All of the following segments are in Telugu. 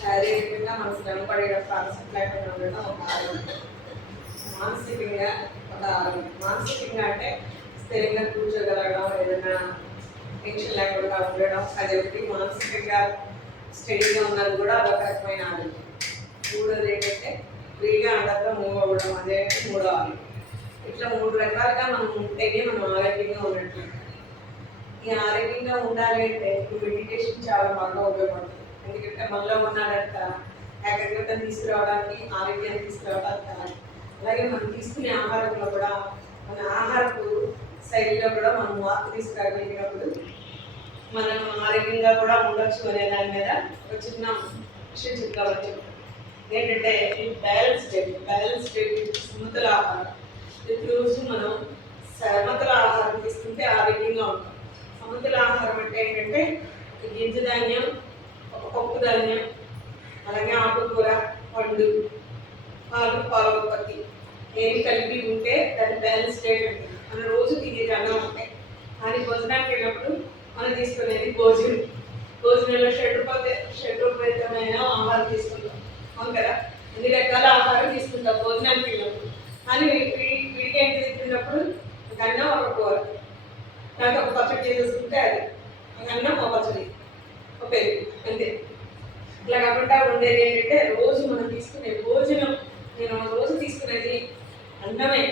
శారీరకంగా మనం శ్రమ పడేట కాన్సెప్ట్ లేకుండా ఉండడం ఒక ఆరోగ్యం. మానసికంగా ఒక ఆరోగ్యం. మానసికంగా అంటే స్థిరంగా కూర్చోగలగడం, ఏదైనా టెన్షన్ లేకుండా ఉండడం, అది ఒకటి. మానసికంగా స్టడీగా ఉన్నది కూడా అదొక రకమైన ఆరోగ్యం. మూడోది ఏంటంటే ఫ్రీగా అందరితో మూవ్ అవ్వడం, అదే మూడో ఆరోగ్యం. ఇట్లా 3 రకాలుగా మనం ఉంటేనే మనం ఆరోగ్యంగా ఉన్నట్టు. ఈ ఆరోగ్యంగా ఉండాలి అంటే ఇప్పుడు మెడిటేషన్ చాలా బాగా ఉపయోగపడుతుంది. ఎందుకంటే మనలో ఉన్నదంట ఏకాగ్రతను తీసుకురావడానికి, ఆరోగ్యాన్ని తీసుకురావడానికి. అలాగే మనం తీసుకునే ఆహారంలో కూడా, మన ఆహారపు శైలిలో కూడా మనం మార్పు తీసుకురాగలిగినప్పుడు మనం ఆరోగ్యంగా కూడా ఉండొచ్చు అనే దాని మీద ఒక చిన్న విషయం చెప్పుకోవచ్చు. ఏంటంటే బ్యాలెన్స్ డైట్, సమతుల ఆహారం. ప్రతిరోజు మనం సమతుల ఆహారం తీసుకుంటే ఆరోగ్యంగా ఉంటాం. సమతుల ఆహారం అంటే ఏంటంటే గింజ ధాన్యం, ఒక పప్పు ధాన్యం, అలాగే ఆకుకూర, పండు, పాల ఉత్పత్తి ఏమి కలిపి ఉంటే దాన్ని బ్యాలెన్స్ డైట్ ఉంటుంది. మనం రోజు తినేది అన్నం ఉంటాయి, కానీ భోజనానికి వెళ్ళినప్పుడు మనం తీసుకునేది భోజనంలో షడ్రూపేతమైన ఆహారం తీసుకుంటాం. అవును కదా, అన్ని రకాల ఆహారం తీసుకుంటాం భోజనానికి వెళ్ళినప్పుడు. కానీ వీడికి ఏంటి తింటున్నప్పుడు ఒక అన్నం, ఒక కూర, దాంట్లో ఒక పచ్చడి చేసేసుకుంటే అది ఒక అన్నం, ఒక పచ్చడి, ఒక పెరుగు, అంతే. ఇట్లా కాకుండా ఉండేది ఏంటంటే రోజు మనం తీసుకునే భోజనం. నేను రోజు తీసుకునేది అన్నమే,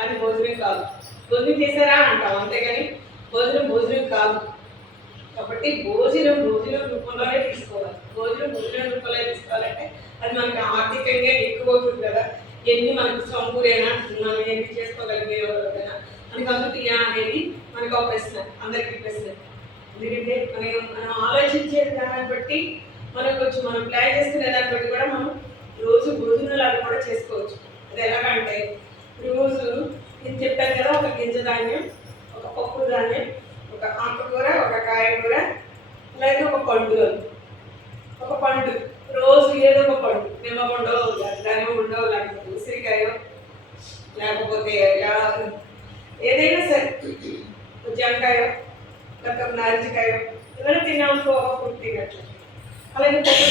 అది భోజనం కాదు. భోజనం చేశారా అంటాం, అంతేగాని భోజనం కాదు. కాబట్టి భోజనం రూపంలోనే తీసుకోవాలి. భోజనం రూపంలో తీసుకోవాలంటే అది మనకి ఆర్థికంగా ఎక్కువ అవుతుంది కదా. ఎన్ని మనకు సమకూరేనా, మనం ఎన్ని చేసుకోగలిగేనా, మనకు అందుతాయా అనేది మనకు ఒక ప్రశ్న, అందరికీ ప్రశ్న. ఎందుకంటే మనం ఆలోచించే దాన్ని బట్టి మనం ప్లాన్ చేసుకునే దాన్ని బట్టి కూడా మనం రోజు భోజనాలు అవి కూడా చేసుకోవచ్చు. అది ఎలాగంటే రోజు నేను చెప్పాను కదా, ఒక గింజ ధాన్యం, ఒక పప్పు ధాన్యం, ఒక ఆకుకూర, ఒక కాయకూర, అలాగే ఒక పండు. రోజు ఏదో ఒక పండు, నిమ్మపండు, దానిమ్మ, లేకపోతే ఉసిరికాయ, లేకపోతే ఏదైనా సరే, జామకాయ, లేకపోతే నారింజకాయ, ఏదైనా తిన్నాము ఒక ఫుడ్ తినట్లు. అలాగే పప్పు,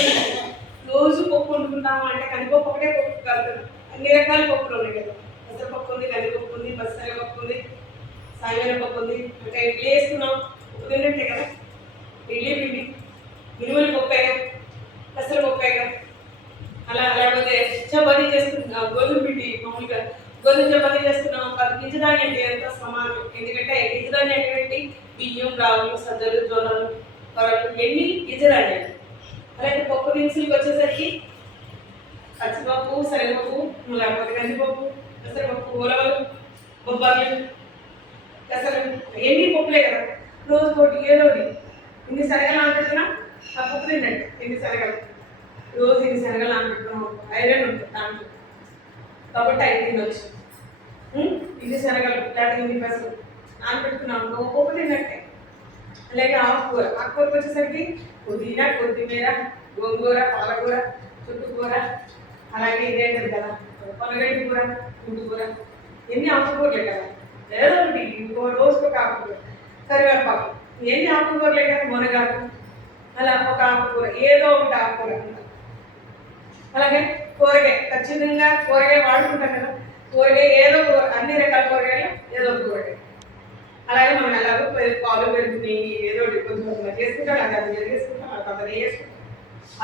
రోజు పప్పు వండుకుంటాము అంటే కందిపప్పు ఒకటే పప్పు కాదు, అన్ని రకాల పప్పులు ఉన్నాయి కదా. పెసరపప్పు ఉంది, కందిపప్పు ఉంది, పచ్చిశనగపప్పు ఉంది, సాయమినపప్పు ఉంది. అంటే ఇడ్లీ వేసుకున్నాం, ఉప్పు తిన్నట్టే కదా. ఇడ్లీ పిండి, మినుములు పప్పాయి, పెసరపప్పు, అలా లేకపోతే చపాతీ చేసుకున్నాం, గోధుమ పిండి, మామూలుగా గోధుమ చపాతీ చేసుకున్నాం. అది గింజధాన్యం అంటే ఎంత సమానం. ఎందుకంటే గింజధాన్యం ఏంటి, బియ్యం, రాగులు, సజ్జలు, జొన్నలు, కొరలు, ఎన్ని గింజధాన్యాలు. అలాగే పప్పు దినుసులకు వచ్చేసరికి పచ్చిపప్పు, శనగపప్పు, లేకపోతే కందిపప్పు, పెసరపప్పు, ఉలవలు, బొబ్బర్లు, పెసలు, ఎన్ని పప్పులే కదా. రోజుకోటి ఏదోటి. ఇన్ని శనగలు నానబెడుతున్నా ఆ పప్పు తిన్నట్టు. ఇన్ని శనగలు, రోజు ఇన్ని శనగలు నానబెట్టుకున్నాం, ఐరన్ ఉంటుంది దాంట్లో, కాబట్టి అవి తినొచ్చు. ఇన్ని శనగలు లేకపోతే ఇన్ని పెసలు నానబెట్టుకున్నాం, పప్పు తిన్నట్టే. అలాగే ఆకుకూరకు వచ్చేసరికి పుదీనా, కొత్తిమీర, గోంగూర, పాలకూర, చుట్టుకూర, అలాగే ఇదేంటది కదా పొలగడ్డి కూర, చుట్టుకూర, ఎన్ని ఆకుకూరలే కదా. ఏదో ఒకటి రోజుకు ఒక ఆకుకూర. కరివేపాకు, ఎన్ని ఆకుకూరలే కదా. మునగాకు, అలా ఒక ఆకుకూర, ఏదో ఒకటి ఆకుకూర. అలాగే కూరగాయ, ఖచ్చితంగా కూరగాయ వాడుకుంటాం కదా. కూరగాయ ఏదో అన్ని రకాల కూరగాయలు ఏదో ఒక కూరగాయ. అలాగే మనం ఎలాగో పాలు పెరుగుతున్నాయి, ఏదో ఒకటి కొంచెం చేసుకుంటాం, అది చేసుకుంటాం, అది వేసుకుంటాం.